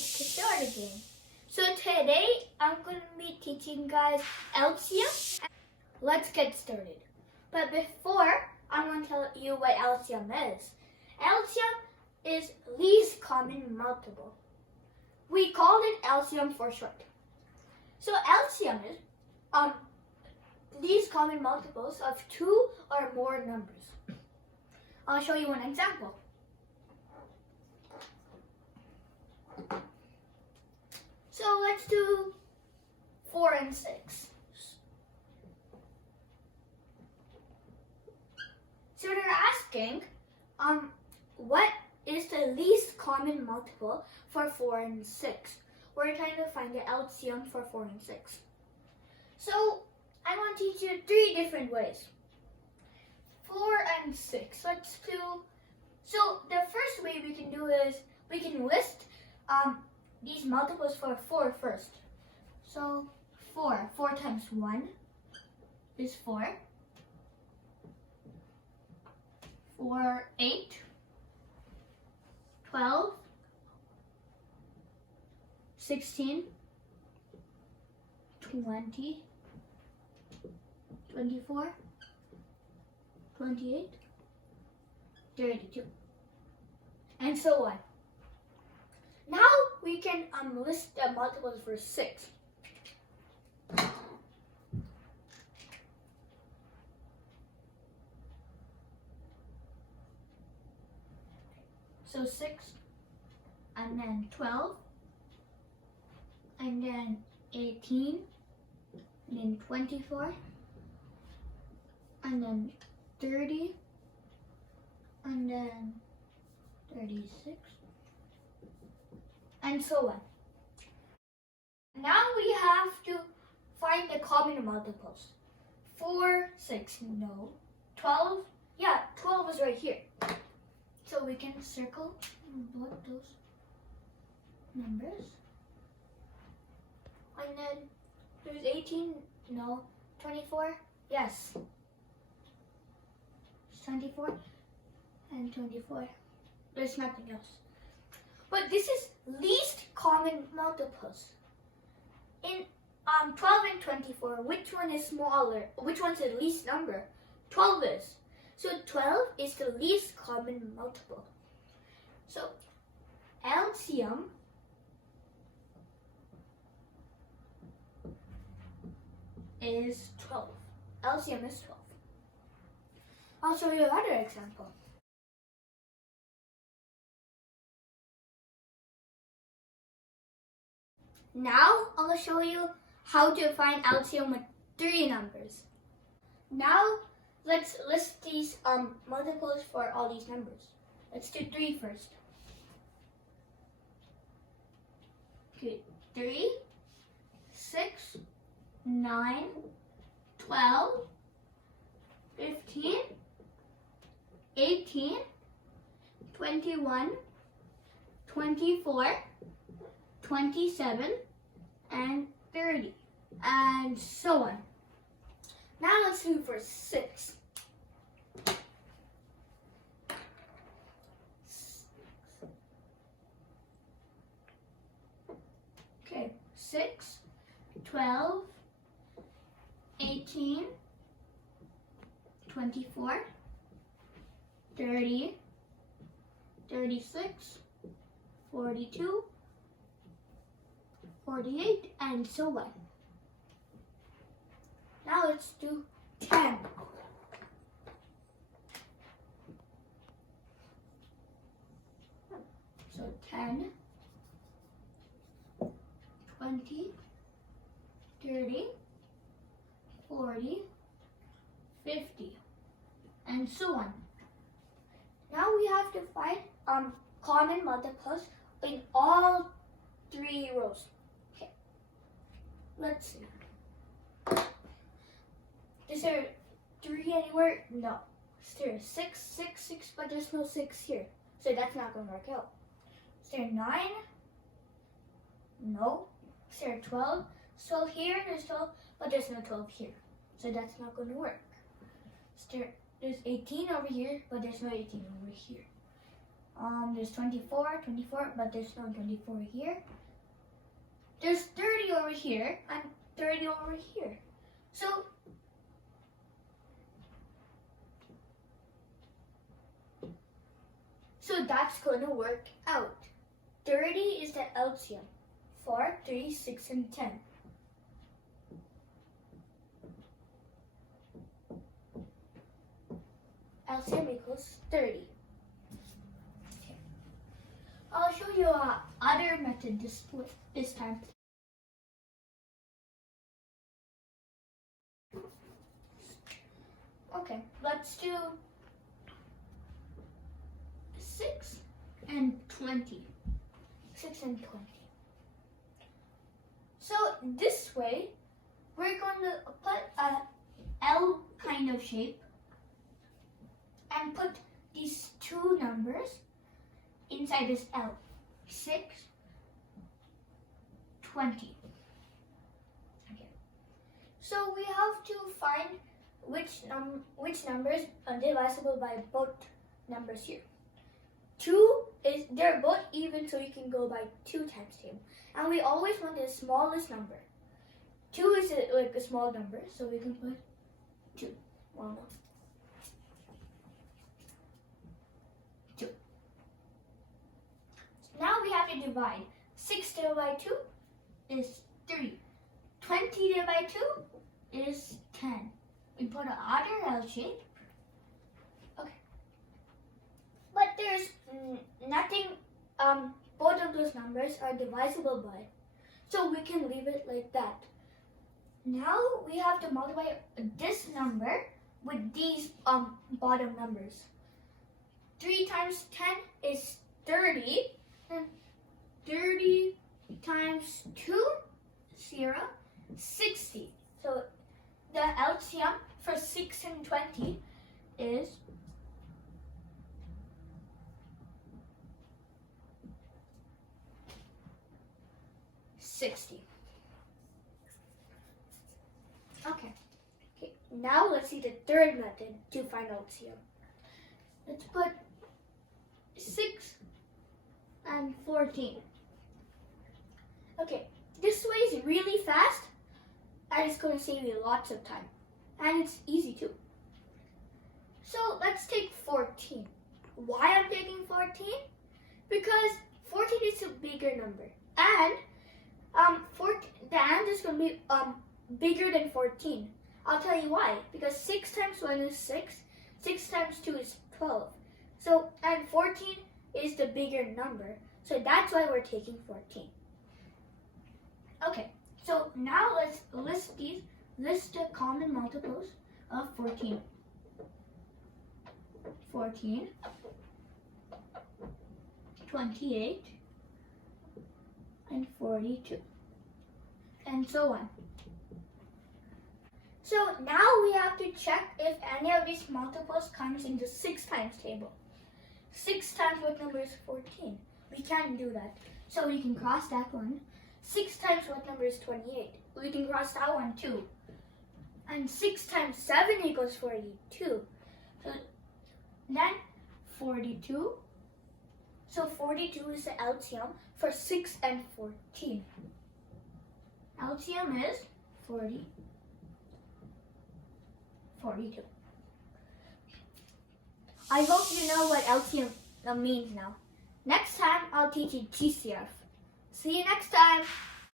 it's Kishore again. So today I'm going to be teaching guys LCM. Let's get started. But before, I'm going to tell you what LCM is. LCM is least common multiple. We called it LCM for short. So LCM is least common multiples of two or more numbers. I'll show you an example. So let's do 4 and 6. So they're asking, what is the least common multiple for 4 and 6? We're trying to find the LCM for 4 and 6. So I want to teach you 3 different ways. 4 and 6. Let's do. So the first way we can do is we can list these multiples for 4 first. So 4 times 1 is 4. 4, 8, 12, 16, 20, 24, 28, 32, and so on. Now we can list the multiples for 6. So 6, and then 12, and then 18, and then 24, and then 30, and then 36, and so on. Now we have to find the common multiples. 4, 6, no. 12, yeah, 12 is right here. So we can circle and block those numbers. And then there's 18, no. 24, yes. 24 and 24. There's nothing else. But this is least common multiples. In 12 and 24, which one is smaller? Which one's the least number? 12 is. So 12 is the least common multiple. So LCM is 12. LCM is 12. I'll show you another example. Now I'll show you how to find LCM with 3 numbers. Now let's list these multiples for all these numbers. Let's do 3 first. Good. 3, 6, 9, 12, 15, 18, 21, 24, 27, and 30, and so on. Now let's do for 6. Okay, 6, 12, 18, 24, 30, 36, 42, 48, and so on. Now let's do 10. So 10, 20, 30, 40, 50, and so on. Now we have to find common multiples in all 3 rows. Okay, let's see. Is there 3 anywhere? No. Is there 6, 6, 6, but there's no 6 here. So that's not going to work out. Is there 9? No. Is there 12? So here there's 12, but there's no 12 here. So that's not going to work. Is there There's 18 over here, but there's no 18 over here. There's 24, but there's no 24 here. There's 30 over here and 30 over here. So that's going to work out. 30 is the LCM. 4, 3, 6, and 10. LCM equals 30. Okay. I'll show you other method this time. Okay, let's do 6 and 20. 6 and 20. So this way, we're going to put a L kind of shape and put these two numbers inside this L. 6, 20. Okay. So we have to find which numbers are divisible by both numbers here. 2 is, they're both even, so you can go by 2 times table. And we always want the smallest number. 2 is like a small number, so we can put 2. Well, no. 2. Now we have to divide. 6 divided by 2 is 3. 20 divided by 2 is 10. We put an other L shape. Okay. But there's nothing, both of those numbers are divisible by. So we can leave it like that. Now we have to multiply this number with these bottom numbers. 3 times 10 is 30. And 30 times 2, 0, 60. So the LCM for 6 and 20 is 60. Okay. Now let's see the third method to find LCM. Let's put 6 and 14. Okay, this way is really fast and it's going to save you lots of time. And it's easy too. So let's take 14. Why I'm taking 14? Because 14 is a bigger number. And the answer is going to be bigger than 14. I'll tell you why. Because 6 times 1 is 6. 6 times 2 is 12. So, and 14 is the bigger number. So that's why we're taking 14. Okay, so now let's list the common multiples of 14. 14, 28, and 42, and so on. So now we have to check if any of these multiples comes in the 6 times table. 6 times what number is 14? We can't do that. So we can cross that one. 6 times what number is 28? We can cross that one too. And 6 times 7 equals 42. So then 42. So 42 is the LCM for 6 and 14. LCM is 40. 42. I hope you know what LCM means now. Next time, I'll teach you GCF. See you next time.